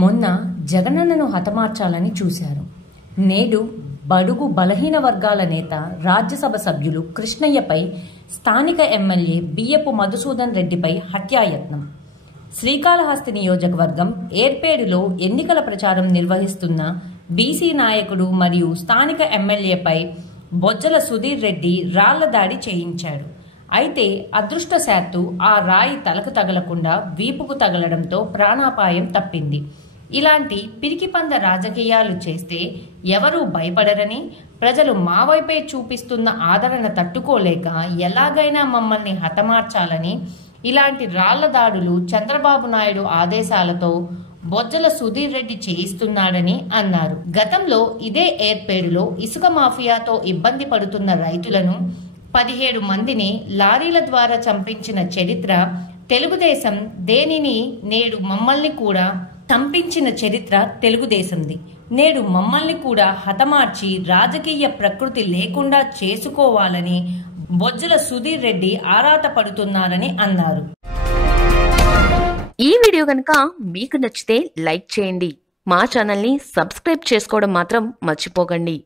మొన్న జగనన్నను హతమార్చాలని చూశారు. నేడు బడుగు బలహీన వర్గాల నేత రాజ్యసభ సభ్యులు కృష్ణయ్యపై స్థానిక ఎమ్మెల్యే బియ్యపు మధుసూదన్ రెడ్డిపై హత్యాయత్నం. శ్రీకాళహస్తి నియోజకవర్గం ఏర్పేడులో ఎన్నికల ప్రచారం నిర్వహిస్తున్న బీసీ నాయకుడు మరియు స్థానిక ఎమ్మెల్యేపై బొజ్జల సుధీర్ రెడ్డి రాళ్ల దాడి చేయించాడు. అయితే అదృష్టశాత్తు ఆ రాయి తలకు తగలకుండా వీపుకు తగలడంతో ప్రాణాపాయం తప్పింది. ఇలాంటి పిరికిపంద రాజకీయాలు చేస్తే ఎవరూ భయపడరని, ప్రజలు మా వైపే చూపిస్తున్న ఆదరణ తట్టుకోలేక ఎలాగైనా మమ్మల్ని హతమార్చాలని ఇలాంటి రాళ్ల దాడులు చంద్రబాబు నాయుడు ఆదేశాలతో బొజ్జల సుధీర్ రెడ్డి చేయిస్తున్నాడని అన్నారు. గతంలో ఇదే ఏర్పేడులో ఇసుక మాఫియాతో ఇబ్బంది పడుతున్న రైతులను 17 మందిని లారీల ద్వారా చంపించిన చరిత్ర తెలుగుదేశం దేనిని నేడు మమ్మల్ని కూడా చంపించిన చరిత్ర తెలుగుదేశంది. నేడు మమ్మల్ని కూడా హతమార్చి రాజకీయ ప్రకృతి లేకుండా చేసుకోవాలని బొజ్జల సుధీర్ రెడ్డి ఆరాట పడుతున్నారని అన్నారు. ఈ వీడియో కనుక మీకు నచ్చితే లైక్ చేయండి. మా ఛానల్ని సబ్స్క్రైబ్ చేసుకోవడం మాత్రం మర్చిపోకండి.